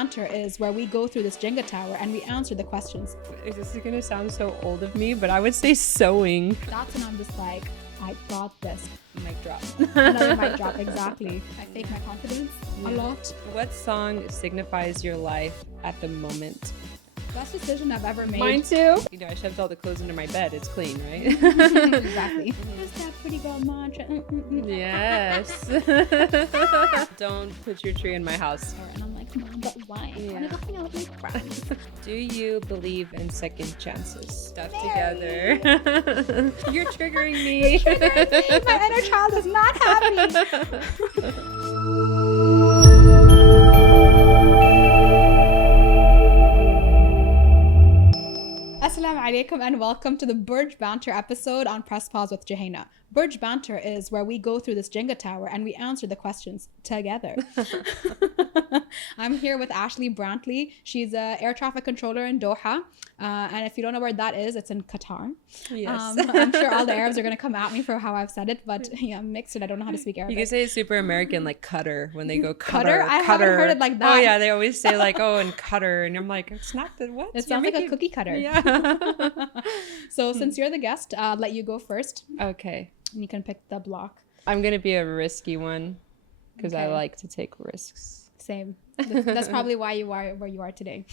BANTER is where we go through this Jenga tower and we answer the questions. This is gonna sound so old of me, but I would say sewing. That's when I'm just like, I got this. Mic drop. Another mic drop, exactly. I fake my confidence a lot. What song signifies your life at the moment? Best decision I've ever made. Mine too. You know, I shoved all the clothes under my bed. It's clean, right? Exactly. Is that pretty girl mantra? Yes. Don't put your tree in my house. And I'm like, Mom, but why? I want to go hang out with my friends. Do you believe in second chances? Stuff Mary. together. You're triggering me. My inner child is not happy. Assalamu alaikum and welcome to the Burj Banter episode on Press Pause with Johanna. Burj Banter is where we go through this Jenga tower and we answer the questions together. I'm here with Ashley Brantley. She's an air traffic controller in Doha. And if you don't know where that is, it's in Qatar. Yes. I'm sure all the Arabs are going to come at me for how I've said it, but yeah, I'm mixed and I don't know how to speak Arabic. You can say it's super American, like Qatar, when they go Qatar. Qatar? I haven't heard it like that. Oh yeah, they always say like, oh, in Qatar. And I'm like, it's not the what? It sounds like a cookie cutter. Yeah. So since you're the guest, I'll let you go first. Okay. And you can pick the block. I'm going to be a risky one because I Okay. like to take risks. Same. That's probably why you are where you are today.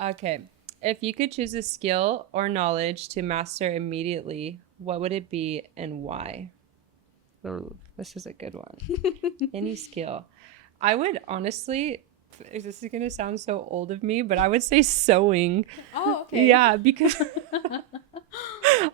Okay. If you could choose a skill or knowledge to master immediately, what would it be and why? Ooh, this is a good one. Any skill. I would honestly, this is going to sound so old of me, but I would say sewing. Oh, okay. Yeah, because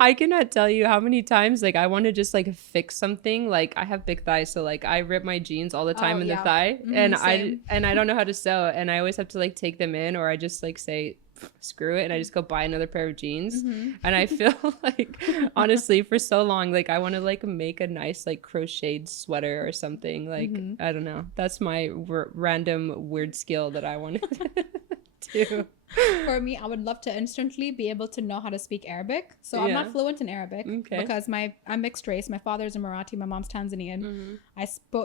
I cannot tell you how many times like I want to just like fix something. Like I have big thighs, so like I rip my jeans all the time in the thigh, and same. I don't know how to sew, and I always have to like take them in, or I just like say screw it and I just go buy another pair of jeans. And I feel like honestly for so long like I want to like make a nice like crocheted sweater or something, like I don't know, that's my random weird skill that I want to do. For me, I would love to instantly be able to know how to speak Arabic. So I'm not fluent in Arabic because I'm mixed race. My father's a Marathi, my mom's Tanzanian.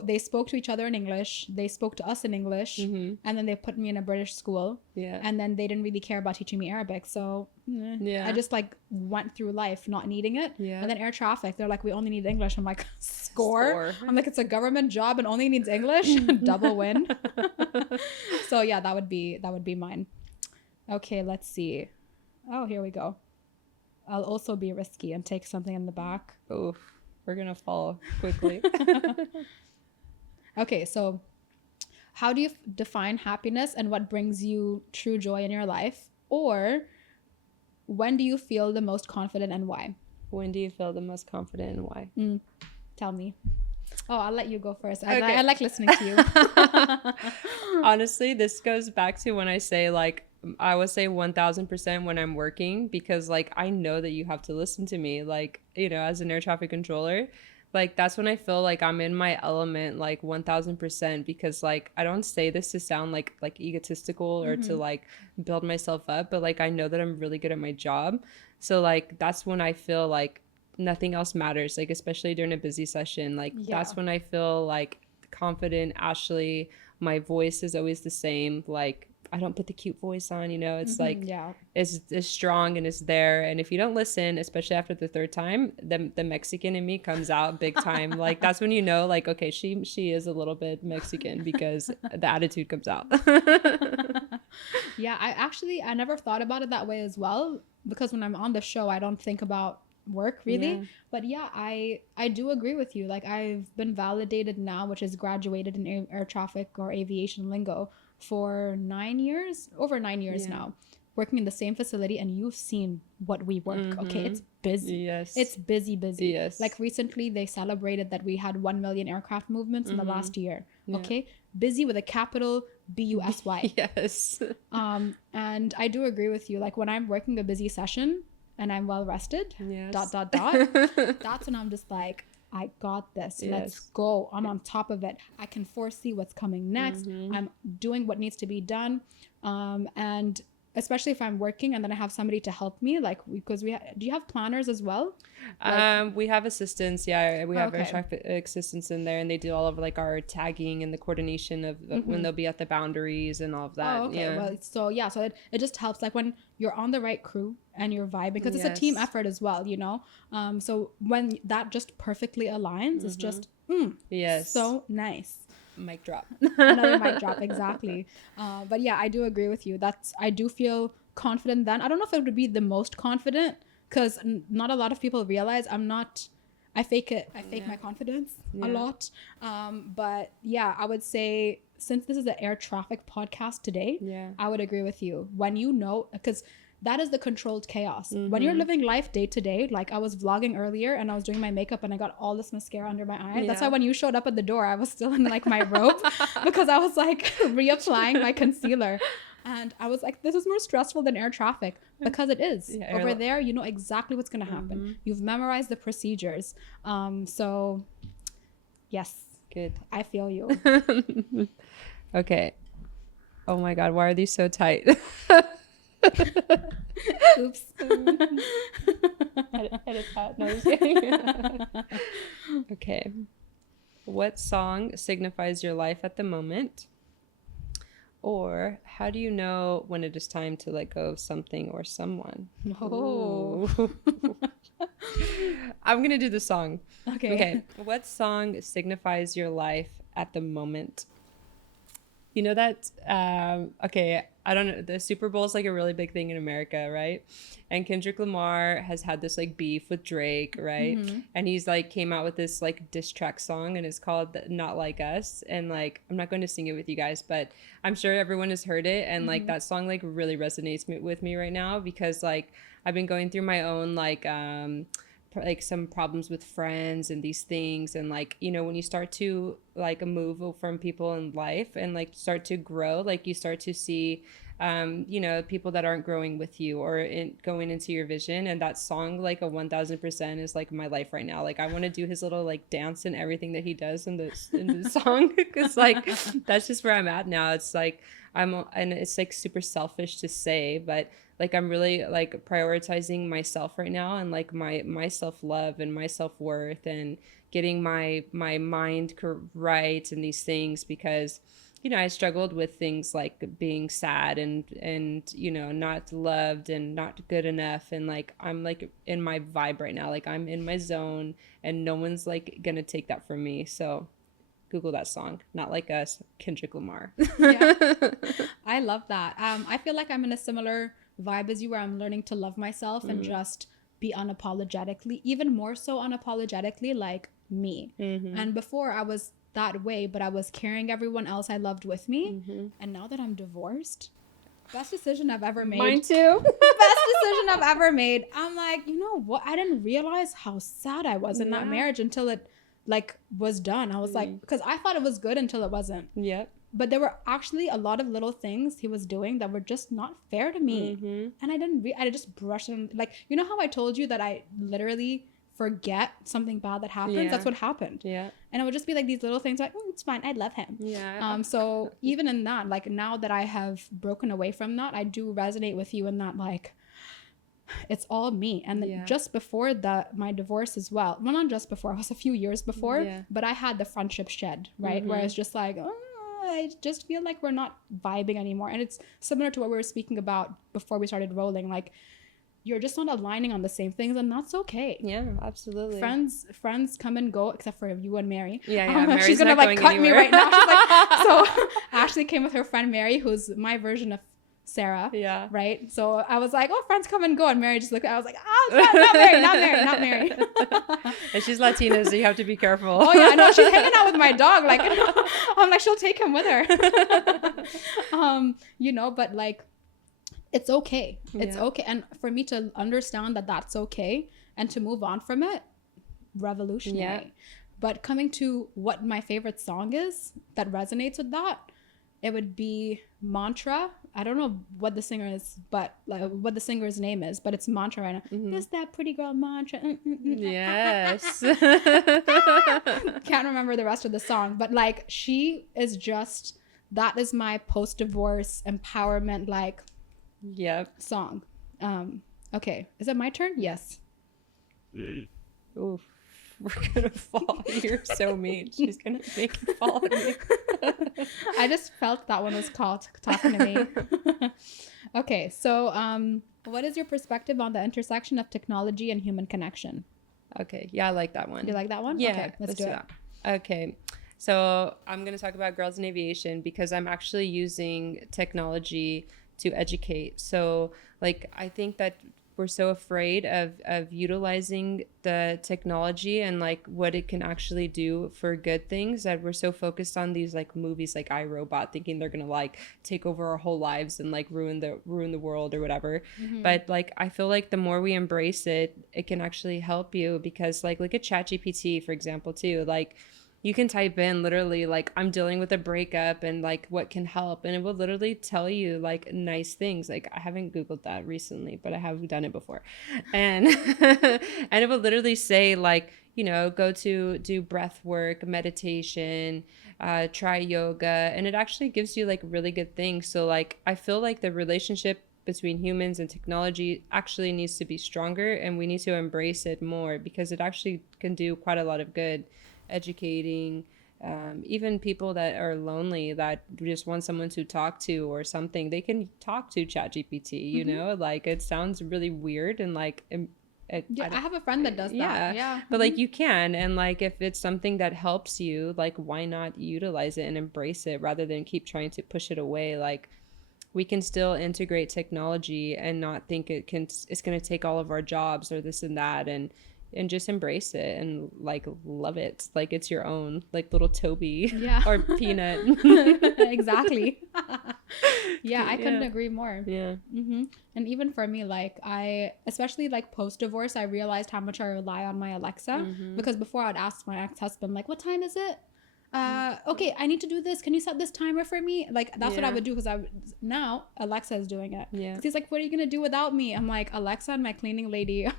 They spoke to each other in English. They spoke to us in English, and then they put me in a British school. And then they didn't really care about teaching me Arabic. So I just like went through life not needing it. And then air traffic, they're like, we only need English. I'm like, score. I'm like, it's a government job and only needs English. Double win. So yeah, that would be mine. Okay, let's see. Oh, here we go. I'll also be risky and take something in the back. Oof, we're gonna fall quickly. Okay, so how do you define happiness and what brings you true joy in your life? Or when do you feel the most confident and why? When do you feel the most confident and why? Tell me. Oh, I'll let you go first. Okay. I like listening to you. Honestly, this goes back to when I say like I would say 1000% when I'm working, because like I know that you have to listen to me, like, you know, as an air traffic controller, like that's when I feel like I'm in my element, like 1000%, because like I don't say this to sound like egotistical or to like build myself up, but like I know that I'm really good at my job. So like that's when I feel like nothing else matters, like especially during a busy session, like that's when I feel like confident. Ashley, my voice is always the same, like I don't put the cute voice on, you know, it's like it's strong and it's there, and if you don't listen, especially after the third time, the Mexican in me comes out big time. Like that's when you know, like, okay, she is a little bit Mexican, because the attitude comes out. Yeah, I never thought about it that way as well, because when I'm on the show I don't think about work really. But yeah, I do agree with you. Like I've been validated now, which is graduated in air traffic or aviation lingo, for 9 years, over 9 years now, working in the same facility, and you've seen what we work. Okay, it's busy. It's busy. Like recently they celebrated that we had 1 million aircraft movements in the last year. Okay, busy with a capital BUSY. And I do agree with you, like when I'm working a busy session and I'm well rested, ... that's when I'm just like, I got this. Let's go. I'm on top of it. I can foresee what's coming next. I'm doing what needs to be done. And especially if I'm working and then I have somebody to help me, like, because do you have planners as well? We have assistants. Yeah, we have air Okay. traffic assistants in there, and they do all of like our tagging and the coordination of when they'll be at the boundaries and all of that. Oh, okay. Yeah. Well, so yeah, so it just helps, like, when you're on the right crew and you're vibing, because it's a team Yes. effort as well, you know. So when that just perfectly aligns, it's just Yes. so nice. Mic drop. Another mic drop, exactly. But yeah, I do agree with you. I do feel confident then. I don't know if it would be the most confident, because not a lot of people realize I fake my confidence a lot. But yeah, I would say, since this is an air traffic podcast today, Yeah. I would agree with you. When you know, because that is the controlled chaos. When you're living life day to day, like I was vlogging earlier and I was doing my makeup and I got all this mascara under my eyes. That's why when you showed up at the door, I was still in like my robe because I was like reapplying my concealer. And I was like, this is more stressful than air traffic, because it is. Yeah, over there, you know exactly what's going to happen. You've memorized the procedures. So yes, Good. I feel you. Okay. Oh my God, why are these so tight? Oops. Edit that. No, just kidding. Okay. What song signifies your life at the moment? Or how do you know when it is time to let go of something or someone? Oh. Ooh. I'm going to do the song. Okay. What song signifies your life at the moment? You know that, okay, I don't know, the Super Bowl is like a really big thing in America, right? And Kendrick Lamar has had this like beef with Drake, right? And he's like came out with this like diss track song, and it's called Not Like Us. And like, I'm not going to sing it with you guys, but I'm sure everyone has heard it. And like that song like really resonates with me right now, because like I've been going through my own like some problems with friends and these things, and like, you know, when you start to like move from people in life and like start to grow, like you start to see you know, people that aren't growing with you or going into your vision. And that song, like 1000%, is like my life right now. Like I want to do his little like dance and everything that he does in the song, because like that's just where I'm at now. It's like and it's like super selfish to say, but like I'm really like prioritizing myself right now, and like my self-love and my self-worth, and getting my mind right and these things, because you know, I struggled with things like being sad and you know, not loved and not good enough, and like I'm like in my vibe right now, like I'm in my zone, and no one's like gonna take that from me. So Google that song, Not Like Us, Kendrick Lamar. Yeah. I love that. I feel like I'm in a similar vibe as you, where I'm learning to love myself and just be unapologetically, even more so unapologetically, like me. And before I was that way, but I was carrying everyone else I loved with me. And now that I'm divorced, best decision I've ever made. Mine too. Best decision I've ever made. I'm like, you know what? I didn't realize how sad I was in that marriage until it like was done. I was like, because I thought it was good until it wasn't. Yep. But there were actually a lot of little things he was doing that were just not fair to me. And I just brushed it. Like, you know how I told you that I literally forget something bad that happens? Yeah. That's what happened. Yeah. And it would just be like these little things like, it's fine, I love him. Yeah. So even in that, like now that I have broken away from that, I do resonate with you in that, like, it's all me. And then just before my divorce as well, not just before, it was a few years before, but I had the friendship shed, right? Where it's just like, I just feel like we're not vibing anymore. And it's similar to what we were speaking about before we started rolling. Like, you're just not aligning on the same things, and that's okay. Yeah, absolutely. Friends come and go, except for you and Mary. Yeah. Mary's she's gonna like cut me right now. She's like, so Ashley came with her friend Mary, who's my version of Sarah. Yeah. Right. So I was like, oh, friends come and go, and Mary just looked. I was like, not Mary. And she's Latina, so you have to be careful. Oh yeah, no, she's hanging out with my dog. Like, I'm like, she'll take him with her. You know, but like, it's okay. It's okay. And for me to understand that that's okay and to move on from it, revolutionary. Yeah. But coming to what my favorite song is that resonates with that, it would be Mantra. I don't know what the singer is, but like what the singer's name is, but it's Mantra right now. Is that pretty girl Mantra? Yes. Can't remember the rest of the song, but like she is just, that is my post-divorce empowerment, like Yep. Song. Okay. Is it my turn? Yes. Oof. We're gonna fall. You're so mean. She's gonna make you fall on me. I just felt that one was called talking to me. Okay, so what is your perspective on the intersection of technology and human connection? Okay, yeah, I like that one. You like that one? Yeah, okay, let's do it. That. Okay, so I'm gonna talk about girls in aviation because I'm actually using technology to educate. So like I think that we're so afraid of utilizing the technology and like what it can actually do for good things that we're so focused on these like movies like iRobot, thinking they're gonna like take over our whole lives and like ruin the world or whatever. But like I feel like the more we embrace it, it can actually help you because like look at ChatGPT for example too. Like you can type in literally like I'm dealing with a breakup and like what can help, and it will literally tell you like nice things. Like I haven't Googled that recently, but I have done it before, and and it will literally say like, you know, go to do breath work, meditation, try yoga, and it actually gives you like really good things. So like I feel like the relationship between humans and technology actually needs to be stronger, and we need to embrace it more because it actually can do quite a lot of good, educating even people that are lonely that just want someone to talk to or something. They can talk to ChatGPT, you know, like it sounds really weird and like I have a friend that does that. Yeah. But like you can, and like if it's something that helps you, like why not utilize it and embrace it rather than keep trying to push it away. Like we can still integrate technology and not think it's going to take all of our jobs or this and that, and just embrace it and like love it like it's your own, like little Toby or Peanut. Exactly. I couldn't agree more. And even for me, like I especially like post divorce, I realized how much I rely on my Alexa because before I'd ask my ex-husband like, what time is it? Okay, I need to do this, can you set this timer for me? Like that's what I would do because now Alexa is doing it. Because he's like, what are you gonna do without me? I'm like, Alexa and my cleaning lady,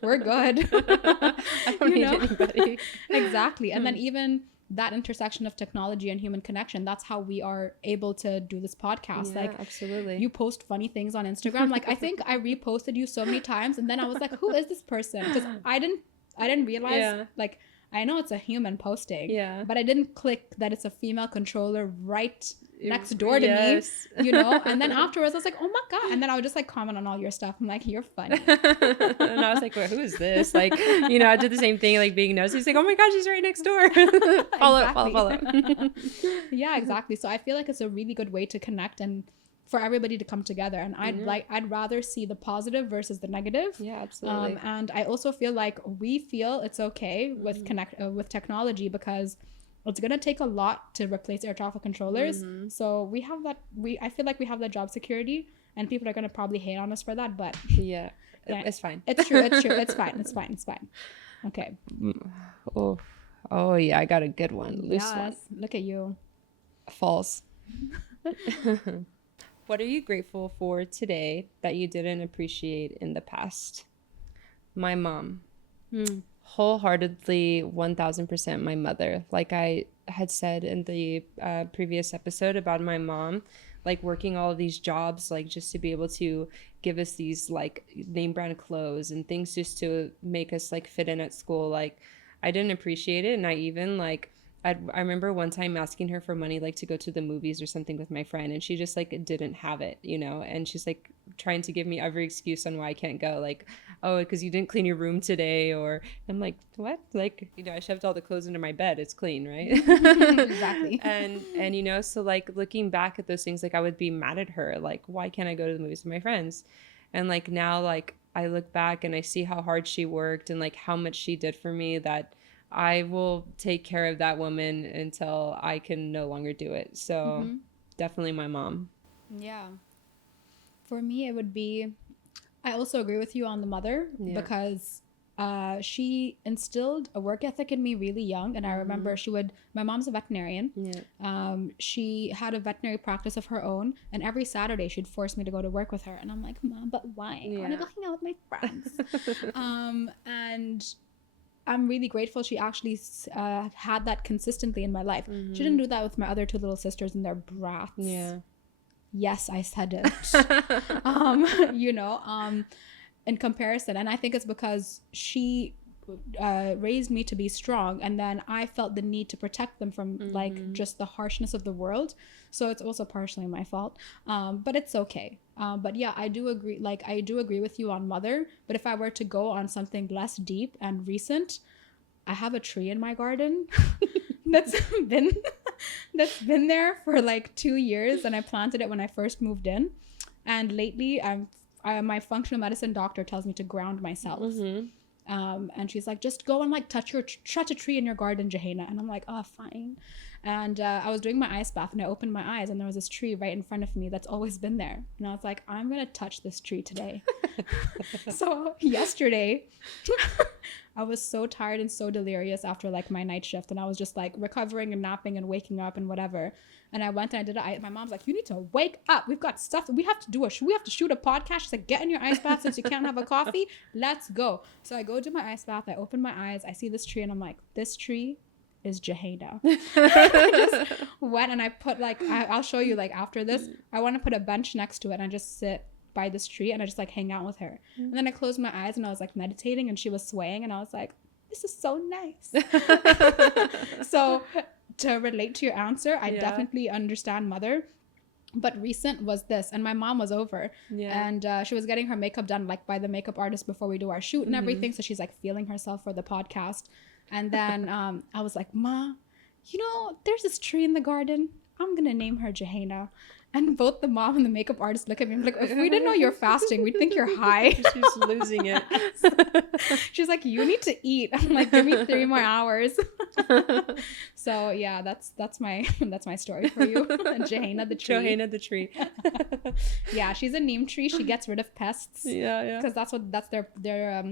we're good. I don't need anybody. Exactly. And then even that intersection of technology and human connection, that's how we are able to do this podcast. Like absolutely, you post funny things on Instagram. Like I think I reposted you so many times and then I was like, who is this person? Because I didn't realize like I know it's a human posting, but I didn't click that it's a female controller right next door to me, you know? And then afterwards, I was like, oh my God. And then I would just like comment on all your stuff. I'm like, you're funny. And I was like, well, who is this? Like, you know, I did the same thing, like being nosy. He's like, oh my God, she's right next door. follow. Yeah, exactly. So I feel like it's a really good way to connect and for everybody to come together, and I'd rather see the positive versus the negative. Yeah, absolutely. And I also feel like we feel it's okay with with technology because it's gonna take a lot to replace air traffic controllers. So we have that. I feel like we have that job security, and people are gonna probably hate on us for that. But it's fine. It's true. It's fine. Okay. Oh yeah, I got a good one. Loose one. Look at you. False. What are you grateful for today that you didn't appreciate in the past? My mom. Wholeheartedly, 1000% my mother. Like I had said in the previous episode about my mom, like working all of these jobs, like just to be able to give us these like name brand clothes and things just to make us like fit in at school. Like I didn't appreciate it. And I even like, I remember one time asking her for money, like to go to the movies or something with my friend, and she just like didn't have it, you know, and she's like trying to give me every excuse on why I can't go, like, oh, because you didn't clean your room today, or I'm like, what? Like, you know, I shoved all the clothes into my bed, it's clean, right? Exactly. And you know, so like looking back at those things, like I would be mad at her, like, why can't I go to the movies with my friends? And like now, like I look back and I see how hard she worked and like how much she did for me, that I will take care of that woman until I can no longer do it. So definitely my mom. Yeah. For me, it would be, I also agree with you on the mother because she instilled a work ethic in me really young. And I remember my mom's a veterinarian. She had a veterinary practice of her own. And every Saturday she'd force me to go to work with her. And I'm like, Mom, but why? I want to go hang out with my friends. And I'm really grateful she actually had that consistently in my life. She didn't do that with my other two little sisters, and they're brats. Yes, I said it. You know, in comparison. And I think it's because she raised me to be strong, and then I felt the need to protect them from like just the harshness of the world. So it's also partially my fault, but it's okay. But yeah, I do agree, like I do agree with you on mother. But if I were to go on something less deep and recent, I have a tree in my garden that's been that's been there for like 2 years, and I planted it when I first moved in. And lately my functional medicine doctor tells me to ground myself. And she's like, just go and like touch a tree in your garden, Johanna. And I'm like, oh, fine. And I was doing my ice bath, and I opened my eyes, and there was this tree right in front of me that's always been there. And I was like, I'm gonna touch this tree today. So yesterday I was so tired and so delirious after like my night shift, and I was just like recovering and napping and waking up and whatever. And I went and I did it. My mom's like, you need to wake up. We've got stuff. We have to do we have to shoot a podcast. She's like, get in your ice bath since you can't have a coffee. Let's go. So I go to my ice bath. I open my eyes. I see this tree, and I'm like, this tree is Johanna. I just went and I put like, I'll show you like after this, I want to put a bench next to it and I just sit by this tree and I just like hang out with her. And then I closed my eyes and I was like meditating, and she was swaying, and I was like, this is so nice. So to relate to your answer, I definitely understand mother. But recent was this, and my mom was over, and she was getting her makeup done like by the makeup artist before we do our shoot and everything. So she's like feeling herself for the podcast. And then I was like, Ma, you know, there's this tree in the garden. I'm gonna name her Johanna. And both the mom and the makeup artist look at me. I'm like, if we didn't know you're fasting, we'd think you're high. She's losing it. She's like, you need to eat. I'm like, give me 3 more hours. So yeah, that's my story for you. Johanna the tree. Johanna the tree. Yeah, she's a neem tree. She gets rid of pests. Yeah. Because that's their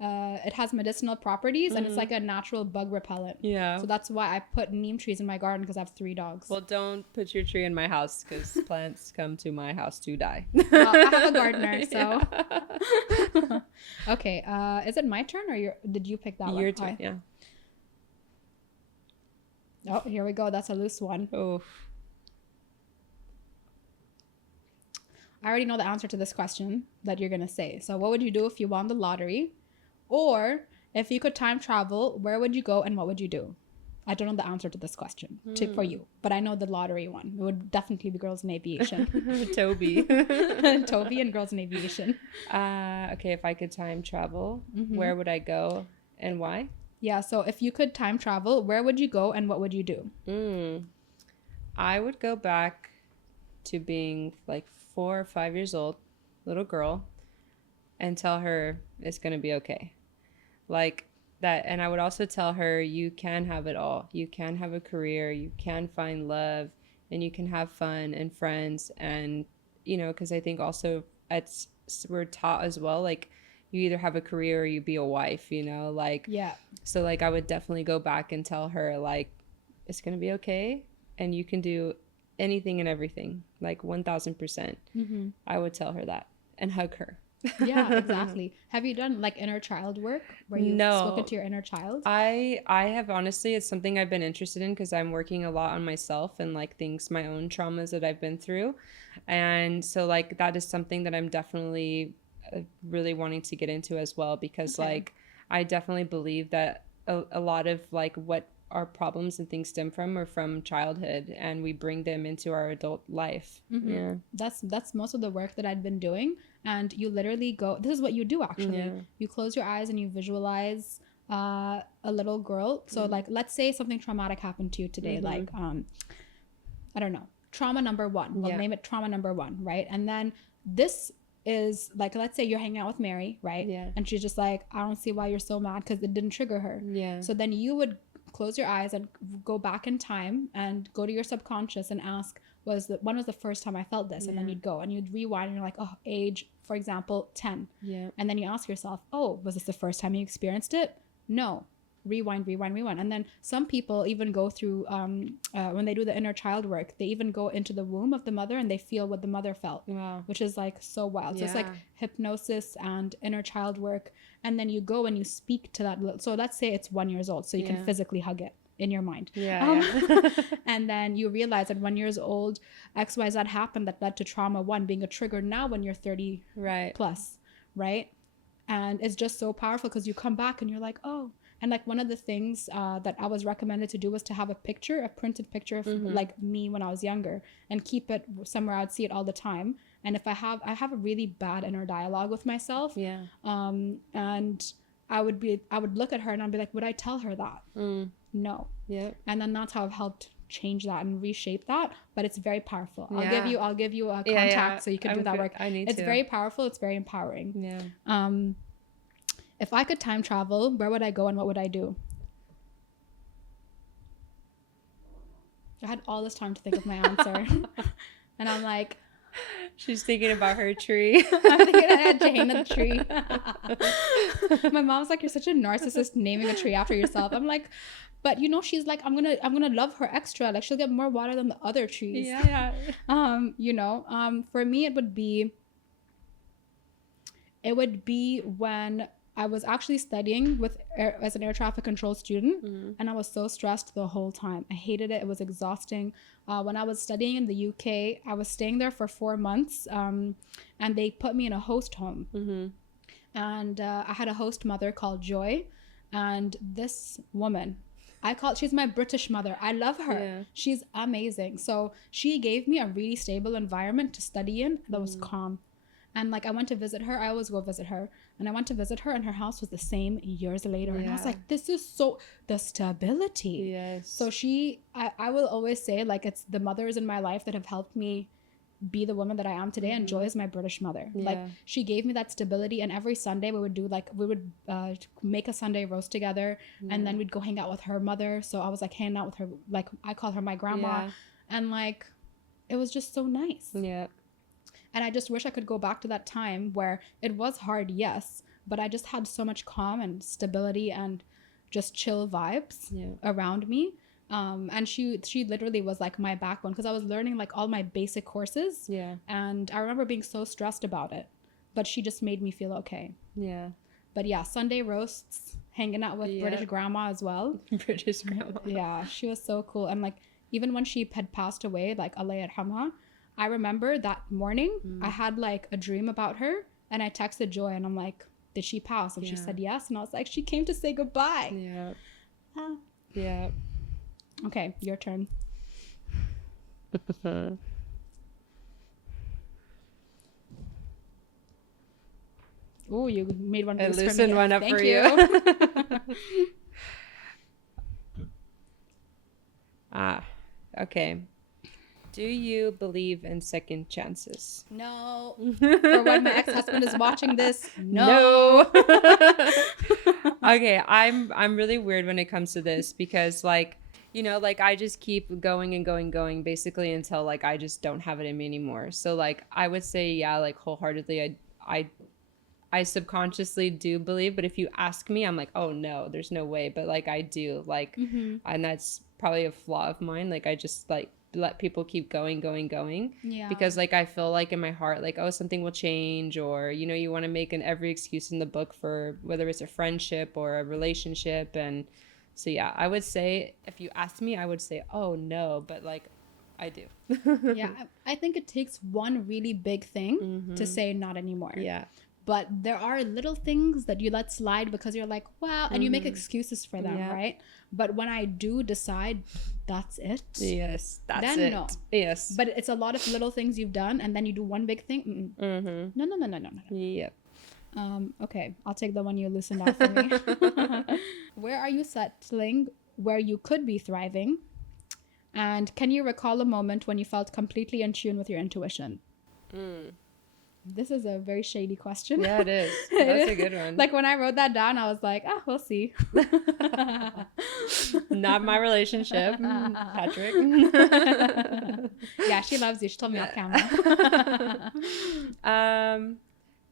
it has medicinal properties, and it's like a natural bug repellent. Yeah. So that's why I put neem trees in my garden, because I have 3 dogs. Well, don't put your tree in my house, because plants come to my house to die. Well, I have a gardener, so. Yeah. Okay. Is it my turn, or did you pick that one? Your turn. Yeah. Oh, here we go. That's a loose one. Oh. I already know the answer to this question that you're gonna say. So, what would you do if you won the lottery? Or if you could time travel, where would you go and what would you do? I don't know the answer to this question for you, but I know the lottery one. It would definitely be Girls in Aviation. Toby. Toby and Girls in Aviation. Okay, if I could time travel, where would I go and why? Yeah, so if you could time travel, where would you go and what would you do? I would go back to being like 4 or 5 years old, little girl, and tell her it's going to be okay. Like that. And I would also tell her, you can have it all. You can have a career, you can find love, and you can have fun and friends. And, you know, because I think also we're taught as well, like, you either have a career or you be a wife, you know, like, yeah. So like, I would definitely go back and tell her, like, it's going to be okay. And you can do anything and everything, like 1000%. I would tell her that and hug her. Yeah, exactly. Have you done like inner child work where you've spoken to your inner child? I have, honestly. It's something I've been interested in, because I'm working a lot on myself and like my own traumas that I've been through. And so like, that is something that I'm definitely really wanting to get into as well, because like, I definitely believe that a lot of like what our problems and things stem from are from childhood, and we bring them into our adult life. Yeah, that's most of the work that I've been doing. And you literally go, this is what you do actually. You close your eyes and you visualize a little girl. So like, let's say something traumatic happened to you today, like I don't know, trauma number 1. We'll name it trauma number 1, right? And then this is like, let's say you're hanging out with Mary, right? Yeah. And she's just like, I don't see why you're so mad, because it didn't trigger her. Yeah. So then you would close your eyes and go back in time and go to your subconscious and ask, when was the first time I felt this? And then you'd go and you'd rewind, and you're like, oh, age, for example, 10. Yeah. And then you ask yourself, oh, was this the first time you experienced it? No. Rewind. And then some people even go through, when they do the inner child work, they even go into the womb of the mother and they feel what the mother felt. Wow. Which is like so wild. So it's like hypnosis and inner child work. And then you go and you speak to that. So let's say it's 1 year old, so you can physically hug it. in your mind. Yeah. And then you realize at 1 year old, XYZ happened that led to trauma 1 being a trigger now when you're 30 Right. plus, right? And it's just so powerful because you come back and you're like, oh. And like one of the things that I was recommended to do was to have a printed picture of like me when I was younger, and keep it somewhere I'd see it all the time. And if I have a really bad inner dialogue with myself. Yeah. And I would look at her and I'd be like, would I tell her that? No. Yeah. And then that's how I've helped change that and reshape that. But it's very powerful. Yeah. I'll give you a contact so you can do that work. I need it's to. very powerful. It's very empowering. Yeah. If I could time travel, where would I go and what would I do? I had all this time to think of my answer. And I'm like, she's thinking about her tree. I'm thinking I had Johanna the tree. My mom's like, you're such a narcissist naming a tree after yourself. I'm like, but you know, she's like, I'm gonna love her extra. Like she'll get more water than the other trees. Yeah. You know, for me it would be when I was actually studying as an air traffic control student, and I was so stressed the whole time. I hated it. It was exhausting. When I was studying in the UK, I was staying there for 4 months, and they put me in a host home. And I had a host mother called Joy, and this woman, she's my British mother. I love her. Yeah. She's amazing. So she gave me a really stable environment to study in that was calm. And like I went to visit her. I always go visit her. And I went to visit her and her house was the same years later. Yeah. And I was like, this is the stability. Yes. So I will always say like it's the mothers in my life that have helped me be the woman that I am today. And Joy is my British mother. Yeah. Like she gave me that stability. And every Sunday we would make a Sunday roast together. And then we'd go hang out with her mother. So I was like hanging out with her. Like I call her my grandma. Yeah. And like, it was just so nice. Yeah. And I just wish I could go back to that time where it was hard, yes, but I just had so much calm and stability and just chill vibes around me. And she literally was like my backbone because I was learning like all my basic courses. Yeah. And I remember being so stressed about it, but she just made me feel okay. Yeah. But yeah, Sunday roasts, hanging out with British grandma as well. British grandma. Yeah, she was so cool. And like even when she had passed away, like Allah yarhamha, I remember that morning I had like a dream about her and I texted Joy and I'm like, did she pass? And she said yes. And I was like, she came to say goodbye. Yeah. Yeah. Okay, your turn. Oh, you made one. I loosened one up for you. Okay. Do you believe in second chances? No. For when my ex-husband is watching this, no. Okay, I'm really weird when it comes to this because like, you know, like I just keep going and going basically until like I just don't have it in me anymore. So like I would say like wholeheartedly I subconsciously do believe, but if you ask me, I'm like, oh no, there's no way. But like I do, like, and that's probably a flaw of mine. Like I just like let people keep going. Yeah. Because like I feel like in my heart, like, oh, something will change, or you know, you want to make every excuse in the book for whether it's a friendship or a relationship. And so yeah, I would say if you ask me, I would say, oh no, but like I do. Yeah, I think it takes one really big thing to say not anymore. Yeah. But there are little things that you let slide because you're like, wow, and you make excuses for them, right? But when I do decide that's it, yes, that's then it. No. Yes. But it's a lot of little things you've done, and then you do one big thing. No. Yep. Okay, I'll take the one you loosened off for me. Where are you settling where you could be thriving? And can you recall a moment when you felt completely in tune with your intuition? This is a very shady question. Yeah, it is. That's a good one. Like when I wrote that down, I was like, we'll see. Not my relationship, Patrick. Yeah, she loves you. She told me off camera.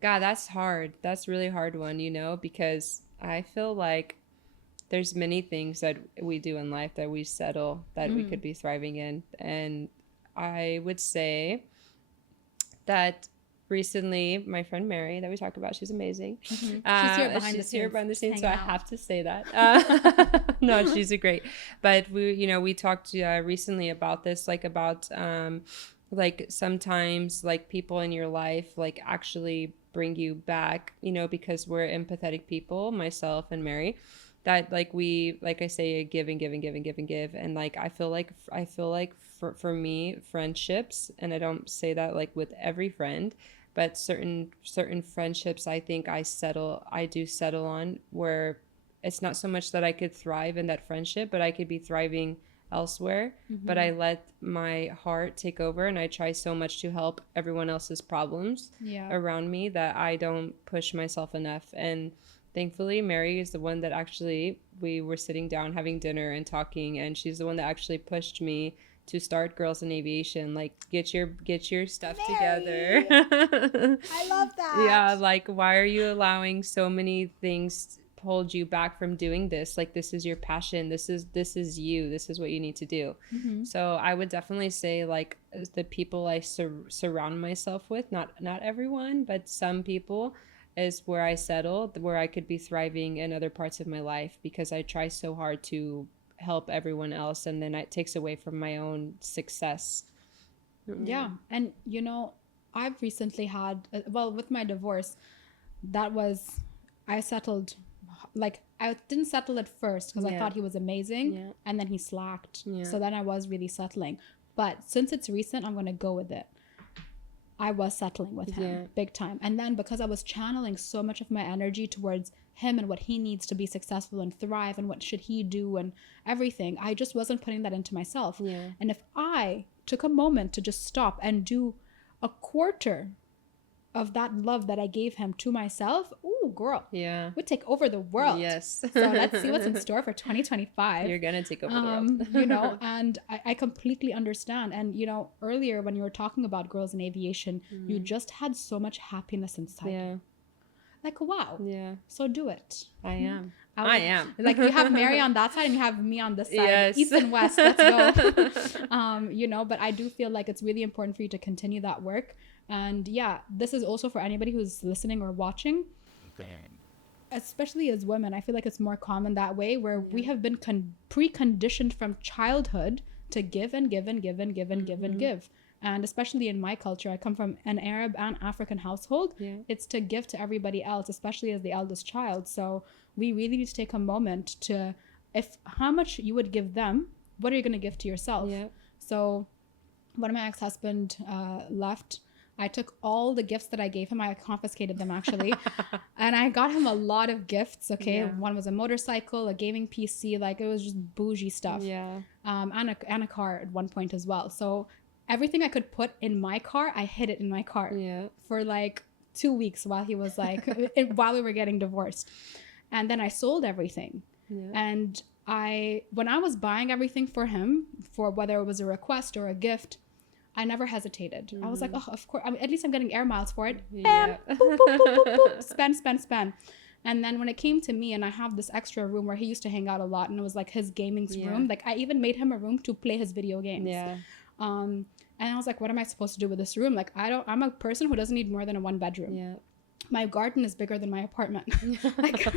God, that's hard. That's a really hard one, you know, because I feel like there's many things that we do in life that we settle that we could be thriving in. And I would say that recently, my friend Mary that we talk about, she's amazing. Mm-hmm. She's here behind the scenes, so I have to say that. No, she's a great. But we talked recently about this, like about like sometimes like people in your life like actually bring you back, because we're empathetic people, myself and Mary, that like we, like I say, give and give and give and give and give. And like I feel like for me, friendships, and I don't say that like with every friend, but certain friendships, I think I do settle on, where it's not so much that I could thrive in that friendship, but I could be thriving elsewhere. Mm-hmm. But I let my heart take over, and I try so much to help everyone else's problems around me that I don't push myself enough. And thankfully, Mary is the one that actually, we were sitting down having dinner and talking, and she's the one that actually pushed me to start Girls in Aviation. Like, get your stuff together. I love that. Yeah, like, why are you allowing so many things hold you back from doing this? Like, this is your passion. This is you. This is what you need to do. Mm-hmm. So I would definitely say, like, the people I surround myself with, not everyone, but some people, is where I settled, where I could be thriving in other parts of my life, because I try so hard to help everyone else, and then it takes away from my own success. Yeah. And I've recently had, with my divorce, I settled, like, I didn't settle at first because I thought he was amazing, and then he slacked, so then I was really settling. But since it's recent, I'm going to go with it. I was settling with him big time. And then because I was channeling so much of my energy towards him and what he needs to be successful and thrive and what should he do and everything, I just wasn't putting that into myself. Yeah. And if I took a moment to just stop and do a quarter of that love that I gave him to myself, ooh, girl, would take over the world. Yes. So let's see what's in store for 2025. You're gonna take over the world. And I completely understand. And earlier when you were talking about Girls in Aviation, you just had so much happiness inside. Yeah. Like, wow. Yeah. So do it. I am. Like, you have Mary on that side and you have me on this side. Yes. East and west. Let's go. But I do feel like it's really important for you to continue that work. And this is also for anybody who's listening or watching. Especially as women, I feel like it's more common that way, where we have been preconditioned from childhood to give and give and give and give and give and give. And especially in my culture, I come from an Arab and African household. Yeah. It's to give to everybody else, especially as the eldest child. So we really need to take a moment to, how much you would give them, what are you going to give to yourself? Yeah. So when my ex-husband left, I took all the gifts that I gave him. I confiscated them, actually. And I got him a lot of gifts, okay? Yeah. One was a motorcycle, a gaming PC. Like, it was just bougie stuff. Yeah. And a car at one point as well. So everything I could put in my car, I hid it in my car for like 2 weeks while he was like, while we were getting divorced. And then I sold everything. Yeah. And when I was buying everything for him, for whether it was a request or a gift, I never hesitated. I was like, oh, of course. At least I'm getting air miles for it. Yeah. Boop, boop, boop, boop, boop. Spend. And then when it came to me, and I have this extra room where he used to hang out a lot, and it was like his gaming room. Like, I even made him a room to play his video games. Yeah. And I was like, what am I supposed to do with this room? Like, I'm a person who doesn't need more than a 1 bedroom. Yeah. My garden is bigger than my apartment. Like,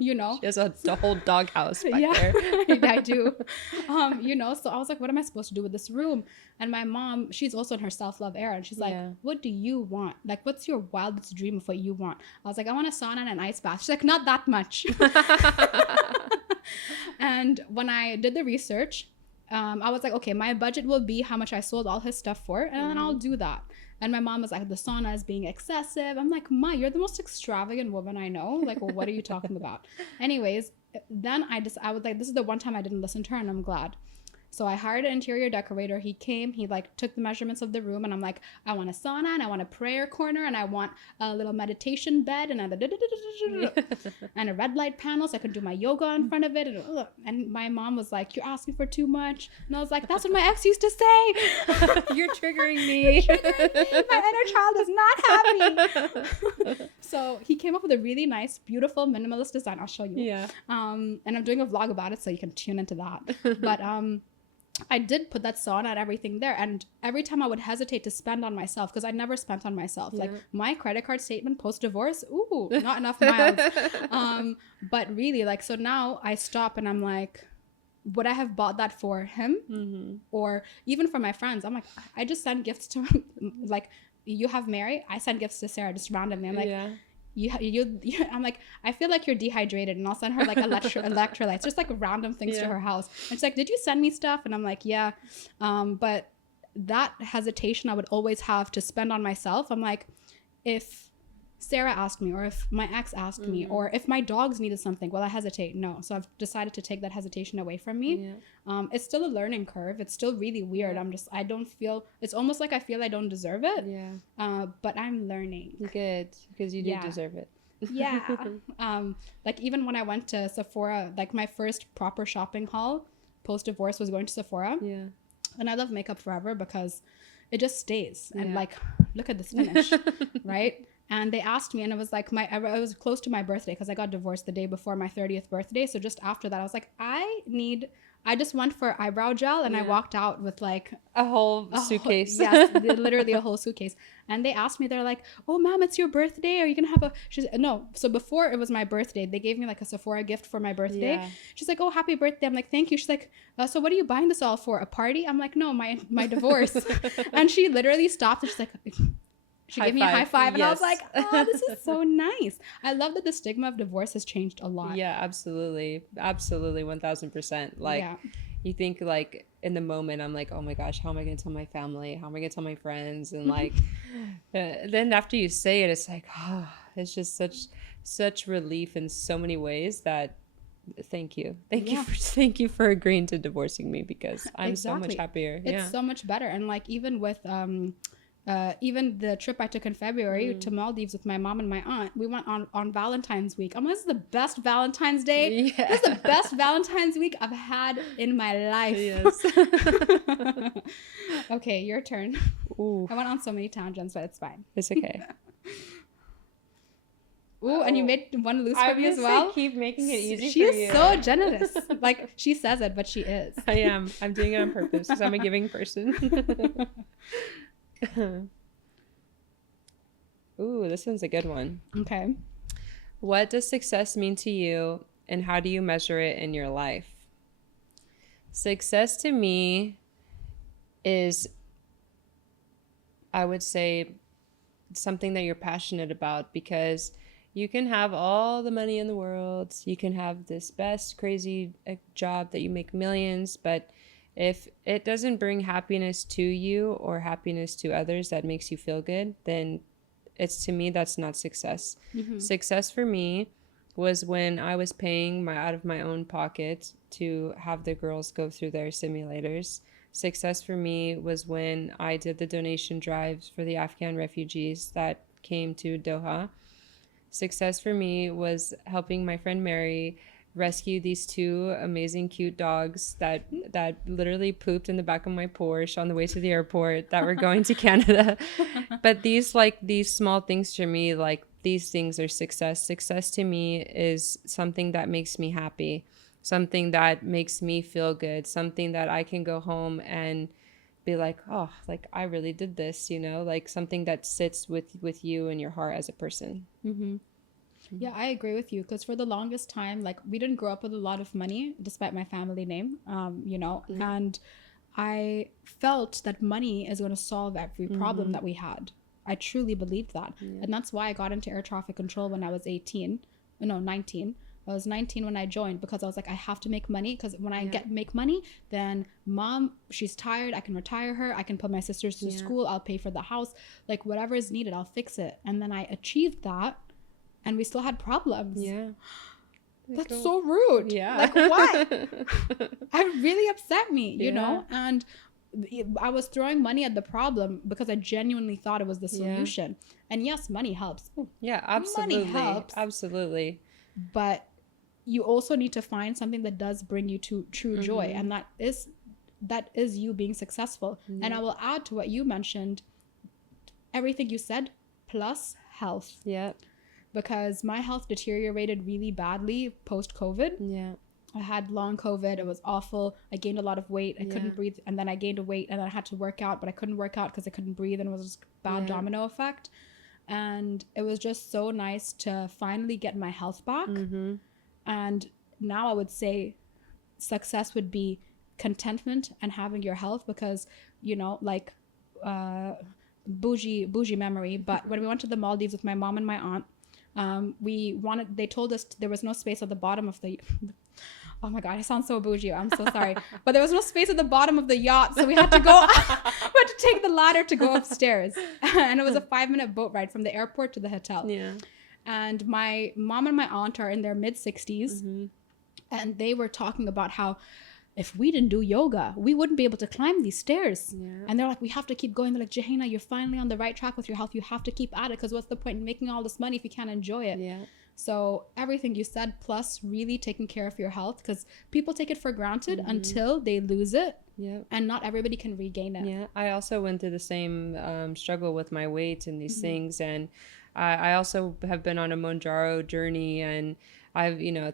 She has a whole doghouse back there. I do. So I was like, what am I supposed to do with this room? And my mom, she's also in her self-love era. And she's like, what do you want? Like, what's your wildest dream of what you want? I was like, I want a sauna and an ice bath. She's like, not that much. And when I did the research, I was like, okay, my budget will be how much I sold all his stuff for, and then I'll do that. And my mom was like, the sauna is being excessive. I'm like, Ma, you're the most extravagant woman I know. Like, well, what are you talking about? Anyways, then I was like, this is the one time I didn't listen to her, and I'm glad. So I hired an interior decorator. He came, he like took the measurements of the room, and I'm like, I want a sauna, and I want a prayer corner, and I want a little meditation bed, and and a red light panel so I could do my yoga in front of it. And my mom was like, you're asking for too much. And I was like, that's what my ex used to say. You're triggering me. My inner child is not happy. So he came up with a really nice, beautiful, minimalist design. I'll show you. Yeah. And I'm doing a vlog about it, so you can tune into that. But I did put that sauna and everything there, and every time I would hesitate to spend on myself, because I never spent on myself. Like my credit card statement post divorce, ooh, not enough miles. But really, like, so now I stop and I'm like, would I have bought that for him, or even for my friends? I'm like, I just send gifts to like, you have Mary, I send gifts to Sarah just randomly. I'm like, you I'm like, I feel like you're dehydrated, and I'll send her like electrolytes, just like random things to her house. And she's like, did you send me stuff? And I'm like, yeah. But that hesitation I would always have to spend on myself. I'm like, if Sarah asked me, or if my ex asked me, or if my dogs needed something, will I hesitate? No. So I've decided to take that hesitation away from me. It's still a learning curve. It's still really weird. I don't feel, it's almost like I feel I don't deserve it. But I'm learning. Good, because you do deserve it. Like even when I went to Sephora, like my first proper shopping haul post divorce was going to Sephora. And I love makeup forever because it just stays. And like, look at this finish, right? And they asked me, and it was like I was close to my birthday because I got divorced the day before my 30th birthday. So just after that, I was like, I just went for eyebrow gel, and I walked out with like a whole suitcase. Yes, literally a whole suitcase. And they asked me, they're like, oh, ma'am, it's your birthday. Are you going to have a... No. So before it was my birthday, they gave me like a Sephora gift for my birthday. She's like, oh, happy birthday. I'm like, thank you. She's like, so what are you buying this all for? A party? I'm like, no, my divorce. And she literally stopped, and she's like... She gave me a high five, and I was like, oh, this is so nice. I love that the stigma of divorce has changed a lot. Yeah, absolutely. Absolutely, 1000%. Like, you think, like, in the moment, I'm like, oh my gosh, how am I going to tell my family? How am I going to tell my friends? And, like, then after you say it, it's like, oh, it's just such relief in so many ways that... Thank you for agreeing to divorcing me, because I'm so much happier. It's so much better. And like even with even the trip I took in February to Maldives with my mom and my aunt, we went on Valentine's week. I'm like, this is the best Valentine's Day. This is the best Valentine's week I've had in my life. Okay, your turn. Ooh. I went on so many tangents, but it's fine. It's okay. Ooh, and you made one loose for me as well. Keep making it easy she for is you. So generous. Like, she says it, but she is. I am. I'm doing it on purpose because I'm a giving person. Ooh, this one's a good one. Okay. What does success mean to you, and how do you measure it in your life? Success to me is, I would say, something that you're passionate about, because you can have all the money in the world, you can have this best crazy job that you make millions, but if it doesn't bring happiness to you or happiness to others that makes you feel good, then it's, to me, that's not success. Success for me was when I was paying out of my own pocket to have the girls go through their simulators. Success for me was when I did the donation drives for the Afghan refugees that came to Doha. Success for me was helping my friend Mary rescue these two amazing, cute dogs that literally pooped in the back of my Porsche on the way to the airport that were going to Canada. But these small things for me, like, these things are success. Success to me is something that makes me happy, something that makes me feel good, something that I can go home and be like, oh, like, I really did this, you know, like something that sits with you and your heart as a person. Yeah, I agree with you, because for the longest time, like, we didn't grow up with a lot of money despite my family name, you know, and I felt that money is going to solve every problem that we had. I truly believed that. And that's why I got into air traffic control when I was 19. I was 19 when I joined, because I was like, I have to make money, because when I make money, then mom, she's tired, I can retire her, I can put my sisters to school, I'll pay for the house, like, whatever is needed, I'll fix it. And then I achieved that, and we still had problems. That's so rude. Like, why? It really upset me, you know? And I was throwing money at the problem because I genuinely thought it was the solution. And yes, money helps. Yeah, absolutely. Money helps. Absolutely. But you also need to find something that does bring you to true joy. And that is you being successful. And I will add to what you mentioned, everything you said, plus health. Because my health deteriorated really badly post-COVID. I had long COVID. It was awful. I gained a lot of weight. I couldn't breathe. And then I gained a weight, and then I had to work out, but I couldn't work out because I couldn't breathe, and it was just bad domino effect. And it was just so nice to finally get my health back. And now I would say success would be contentment and having your health, because, you know, like bougie memory, but when we went to the Maldives with my mom and my aunt, they told us there was no space at the bottom of the oh my god, I sound so bougie, I'm so sorry, but there was no space at the bottom of the yacht, so we had to go we had to take the ladder to go upstairs. And it was a 5-minute boat ride from the airport to the hotel. And my mom and my aunt are in their mid-60s, and they were talking about how if we didn't do yoga, we wouldn't be able to climb these stairs. And they're like, we have to keep going. They're like, Johanna, you're finally on the right track with your health. You have to keep at it, because what's the point in making all this money if you can't enjoy it? So everything you said, plus really taking care of your health, because people take it for granted until they lose it. And not everybody can regain it. I also went through the same struggle with my weight and these things. And I also have been on a Monjaro journey, and I've, you know, I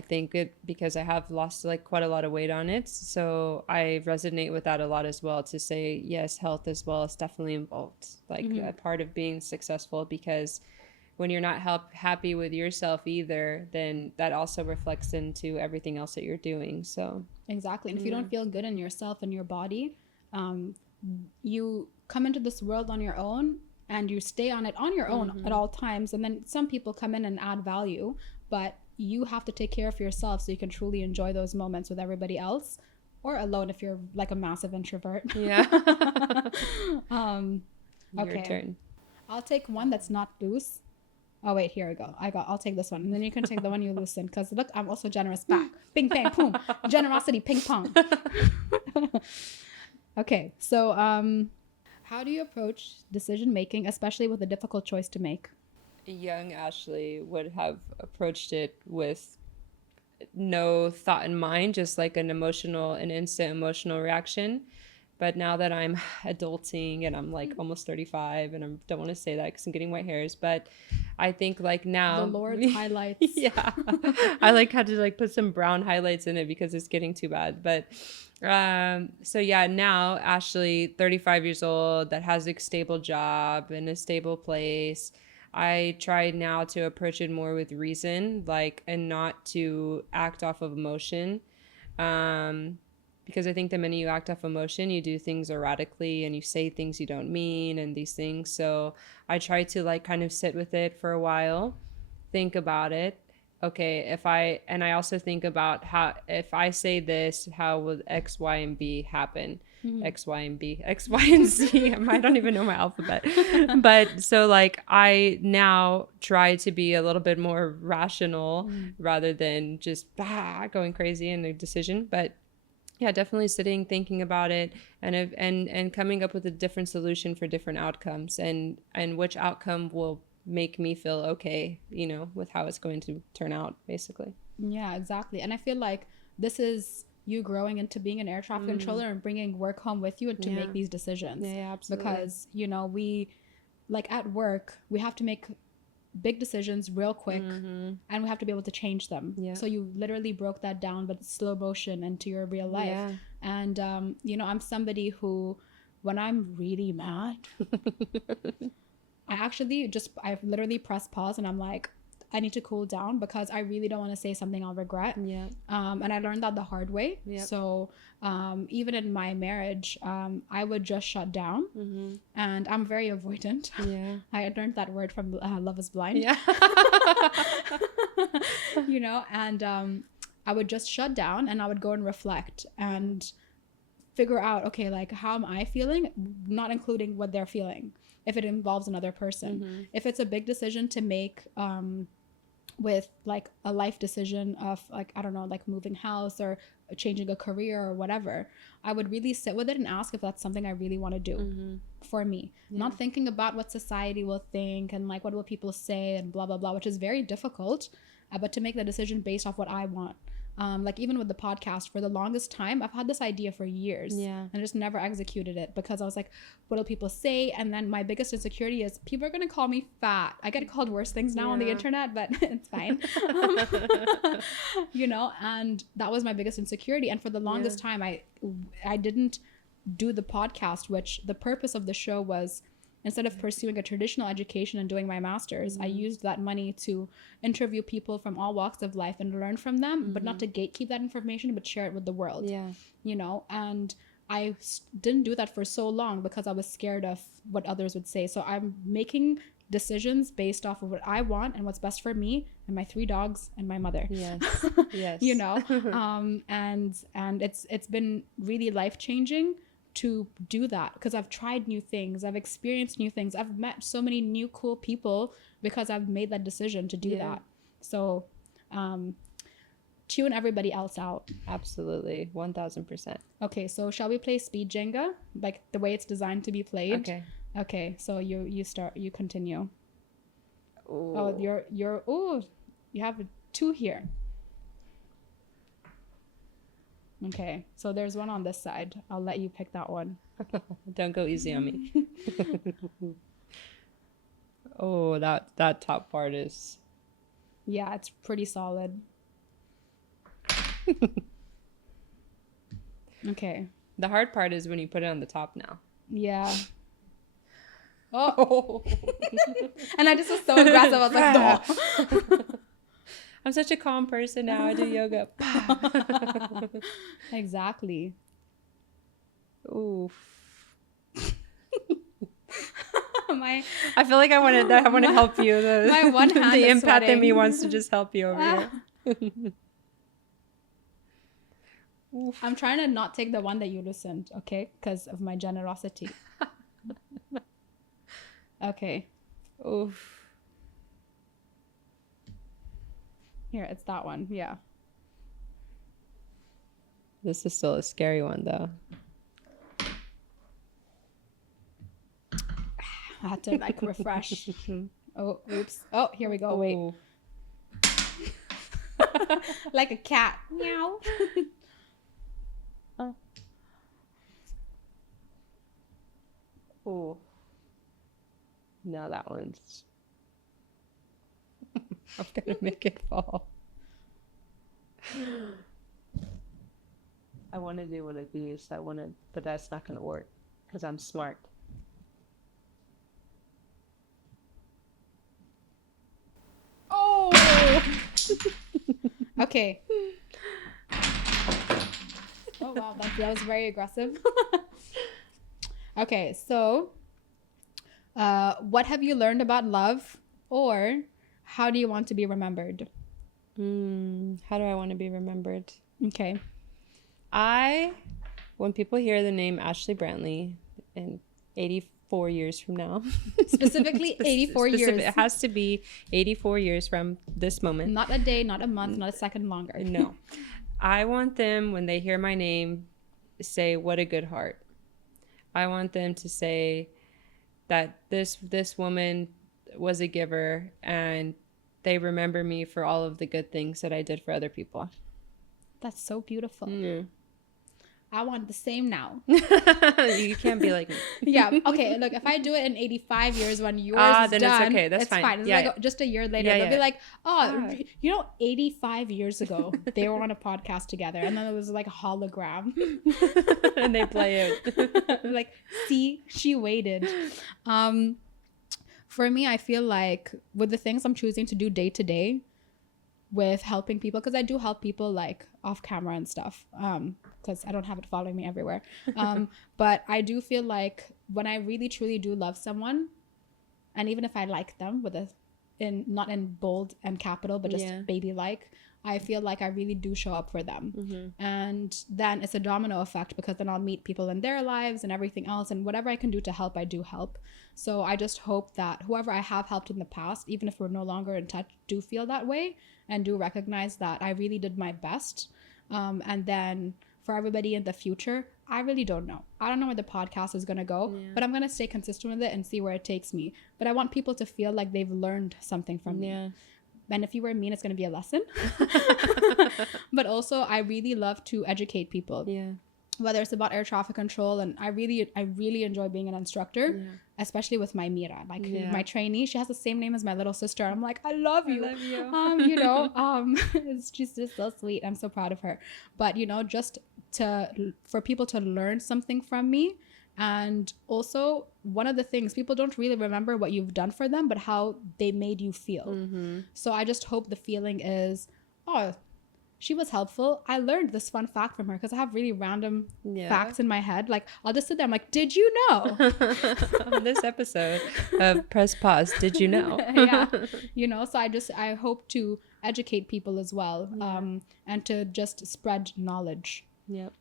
think it, because I have lost like quite a lot of weight on it. So I resonate with that a lot as well, to say, yes, health as well is definitely involved, like a part of being successful, because when you're not happy with yourself either, then that also reflects into everything else that you're doing. So exactly. And if you don't feel good in yourself and your body, you come into this world on your own, and you stay on it on your own at all times. And then some people come in and add value, but you have to take care of yourself so you can truly enjoy those moments with everybody else, or alone if you're like a massive introvert. Your Okay. turn. I'll take one that's not loose. Oh wait, here we go. I'll take this one, and then you can take the one you loosen, because look, I'm also generous back. Ping pong boom. Generosity ping pong. Okay, so how do you approach decision making, especially with a difficult choice to make? Young Ashley would have approached it with no thought in mind, just like an instant emotional reaction. But now that I'm adulting and I'm like almost 35, and I don't want to say that because I'm getting white hairs, but I think like now the Lord's highlights. I like had to like put some brown highlights in it because it's getting too bad. But so yeah, now Ashley, 35 years old, that has a stable job in a stable place. I try now to approach it more with reason, like, and not to act off of emotion. Because I think the minute you act off emotion, you do things erratically and you say things you don't mean and these things. So I try to like kind of sit with it for a while, think about it. Okay, I also think about how, if I say this, how will X, Y, and B happen? X, Y, and B, X, Y, and Z. I don't even know my alphabet. But so like I now try to be a little bit more rational rather than just going crazy in a decision. But yeah, definitely sitting, thinking about it, and coming up with a different solution for different outcomes, and which outcome will make me feel okay, you know, with how it's going to turn out, basically. Yeah, exactly. And I feel like this is you growing into being an air traffic controller and bringing work home with you to make these decisions. Yeah, absolutely. Because, you know, we, like at work, we have to make big decisions real quick, and we have to be able to change them. So you literally broke that down, but slow motion into your real life. And you know, I'm somebody who, when I'm really mad, I literally press pause, and I'm like, I need to cool down, because I really don't want to say something I'll regret. And I learned that the hard way. So even in my marriage, I would just shut down, and I'm very avoidant. I learned that word from Love is Blind. You know, and I would just shut down, and I would go and reflect and figure out, okay, like, how am I feeling, not including what they're feeling, if it involves another person. If it's a big decision to make, with like a life decision of like, I don't know, like moving house or changing a career or whatever, I would really sit with it and ask if that's something I really want to do for me. Not thinking about what society will think and like what will people say and blah blah blah, which is very difficult, but to make the decision based off what I want. Like even with the podcast, for the longest time, I've had this idea for years, and I just never executed it because I was like, what will people say? And then my biggest insecurity is people are going to call me fat. I get called worse things now on the internet, but it's fine. You know, and that was my biggest insecurity. And for the longest time, I didn't do the podcast, which the purpose of the show was, instead of pursuing a traditional education and doing my master's, I used that money to interview people from all walks of life and learn from them, but not to gatekeep that information, but share it with the world. You know, and I didn't do that for so long because I was scared of what others would say. So I'm making decisions based off of what I want and what's best for me and my 3 dogs and my mother. You know, and it's been really life-changing to do that because I've tried new things, I've experienced new things, I've met so many new cool people because I've made that decision to do that. So tune everybody else out. Absolutely, 1000%. Okay, so shall we play speed Jenga, like the way it's designed to be played? Okay, so you continue. Oh, you have 2 here. Okay, so there's one on this side. I'll let you pick that one. Don't go easy on me. Oh, that top part is... Yeah, it's pretty solid. Okay. The hard part is when you put it on the top now. Yeah. Oh. And I just was so aggressive. I was like, no. I'm such a calm person now. I do yoga. Exactly. Oof. I feel like I want to help you. My one hand the is empath in me sweating. wants to just help you over here. I'm trying to not take the one that you loosened, okay? Because of my generosity. Okay. Oof. Here, it's that one. Yeah. This is still a scary one, though. I had to like refresh. Oh, oops. Oh, here we go. Wait. Like a cat. Meow. Oh. Oh. No, that one's... I'm gonna make it fall. I want to do one of these. But that's not gonna work because I'm smart. Oh. Okay. Oh wow, that was very aggressive. Okay, so what have you learned about love, or how do you want to be remembered? How do I want to be remembered? Okay. When people hear the name Ashley Brantley in 84 years from now, specifically 84 years. It has to be 84 years from this moment. Not a day, not a month, not a second longer. No. I want them, when they hear my name, say, what a good heart. I want them to say that this woman was a giver and they remember me for all of the good things that I did for other people. That's so beautiful. I want the same now. You can't be like me. Yeah. Okay. Look, if I do it in 85 years when yours is then done, it's okay. That's fine. It's yeah, like just a year later, they'll be like, oh, 85 years ago, they were on a podcast together. And then it was like a hologram. And they play it. Like, see, she waited. For me, I feel like with the things I'm choosing to do day to day with helping people, because I do help people like off camera and stuff, because I don't have it following me everywhere. But I do feel like when I really truly do love someone, and even if I like them not in bold and capital, but just baby like, I feel like I really do show up for them. And then it's a domino effect, because then I'll meet people in their lives and everything else, and whatever I can do to help, I do help. So I just hope that whoever I have helped in the past, even if we're no longer in touch, do feel that way and do recognize that I really did my best. And then for everybody in the future, I really don't know. I don't know where the podcast is going to go, but I'm going to stay consistent with it and see where it takes me. But I want people to feel like they've learned something from me. And if you were mean, it's going to be a lesson. But also, I really love to educate people. Yeah. Whether it's about air traffic control, and I really enjoy being an instructor, especially with my Mira, like my trainee. She has the same name as my little sister. I'm like, I love you. You know, she's just so sweet. I'm so proud of her. But you know, just for people to learn something from me. And also, one of the things, people don't really remember what you've done for them, but how they made you feel. So I just hope the feeling is, oh, she was helpful. I learned this fun fact from her, because I have really random facts in my head. Like, I'll just sit there. I'm like, did you know? On this episode of Press Pause, did you know? Yeah. You know, so I hope to educate people as well, and to just spread knowledge. Yep.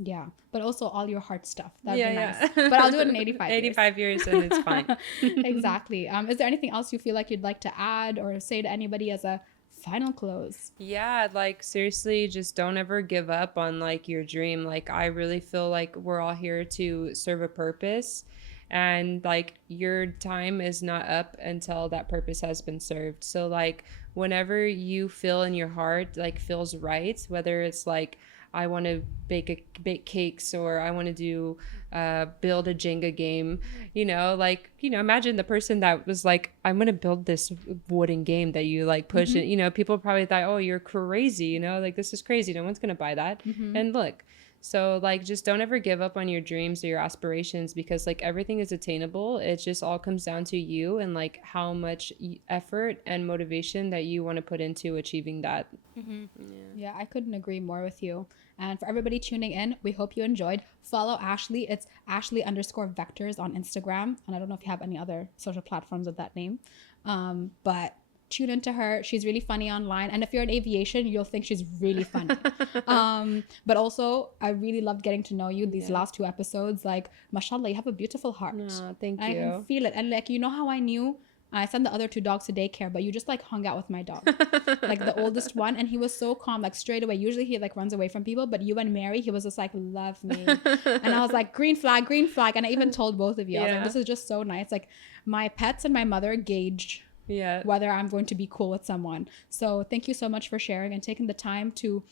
Yeah. But also all your heart stuff. That'd be nice. But I'll do it in 85 years and it's fine. Exactly. Is there anything else you feel like you'd like to add or say to anybody as a final close? Yeah, like seriously, just don't ever give up on like your dream. Like I really feel like we're all here to serve a purpose, and like your time is not up until that purpose has been served. So like whenever you feel in your heart like feels right, whether it's like I want to bake cakes, or I want to do build a Jenga game, you know, like, you know, imagine the person that was like, I'm going to build this wooden game that you like push it, you know, people probably thought, oh, you're crazy, you know, like this is crazy, no one's going to buy that. And look, so like just don't ever give up on your dreams or your aspirations, because like everything is attainable. It just all comes down to you and like how much effort and motivation that you want to put into achieving that. Yeah, I couldn't agree more with you. And for everybody tuning in, we hope you enjoyed. Follow Ashley. It's Ashley_vectors on Instagram. And I don't know if you have any other social platforms with that name. But tune into her. She's really funny online. And if you're in aviation, you'll think she's really funny. But also, I really loved getting to know you these last 2 episodes. Like, mashallah, you have a beautiful heart. Oh, thank you. I can feel it. And like, you know how I knew? I sent the other 2 dogs to daycare, but you just like hung out with my dog, like the oldest one. And he was so calm, like straight away. Usually he like runs away from people, but you and Mary, he was just like, love me. And I was like, green flag, green flag. And I even told both of you, I was like, this is just so nice. Like my pets and my mother gauge whether I'm going to be cool with someone. So thank you so much for sharing and taking the time to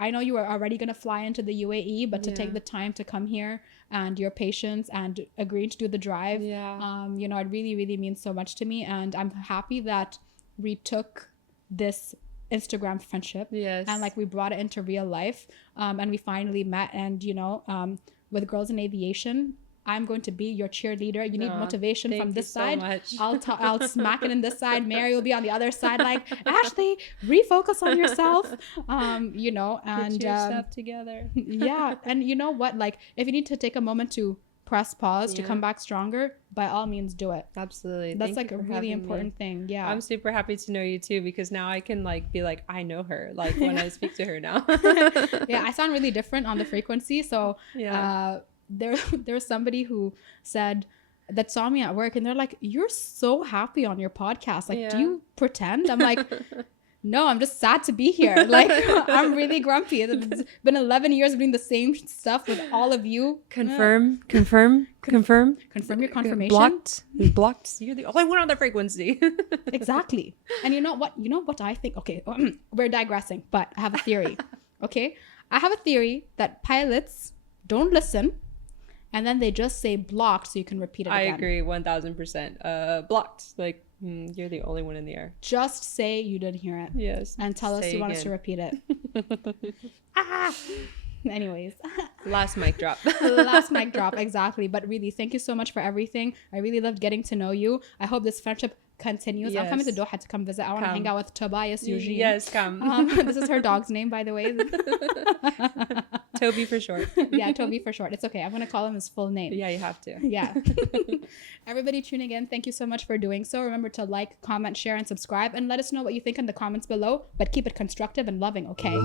I know you were already going to fly into the UAE, but to take the time to come here and your patience and agreeing to do the drive, you know, it really, really means so much to me. And I'm happy that we took this Instagram friendship and like we brought it into real life, and we finally met. And you know, with Girls in Aviation, I'm going to be your cheerleader. You need motivation from this side. I'll smack it in this side. Mary will be on the other side, like, Ashley, refocus on yourself. You know, and get your stuff together. Yeah, and you know what? Like, if you need to take a moment to press pause to come back stronger, by all means, do it. Absolutely. That's like a really important thing. Yeah, I'm super happy to know you too, because now I can like be like, I know her, like when I speak to her now. Yeah, I sound really different on the frequency, so there's somebody who said that saw me at work, and they're like, you're so happy on your podcast, like do you pretend? I'm like, no, I'm just sad to be here. Like, I'm really grumpy. It's been 11 years of doing the same stuff with all of you. Confirm your confirmation. Blocked. You're the only one on the frequency. Exactly. And you know what I think? Okay, we're digressing, but I have a theory. Okay, I have a theory that pilots don't listen, and then they just say blocked so you can repeat it again. I agree 1000%. Blocked. Like, you're the only one in the air. Just say you didn't hear it. Yes. And tell us you want us to repeat it. Anyways. Last mic drop. Last mic drop, exactly. But really, thank you so much for everything. I really loved getting to know you. I hope this friendship continues. I'm coming to Doha to come visit. I want to hang out with Tobias Eugene. Yes, come. This is her dog's name, by the way. Toby for short. Yeah, Toby for short. It's okay. I'm going to call him his full name. Yeah, you have to. Yeah. Everybody tuning in, thank you so much for doing so. Remember to like, comment, share, and subscribe, and let us know what you think in the comments below, but keep it constructive and loving, okay?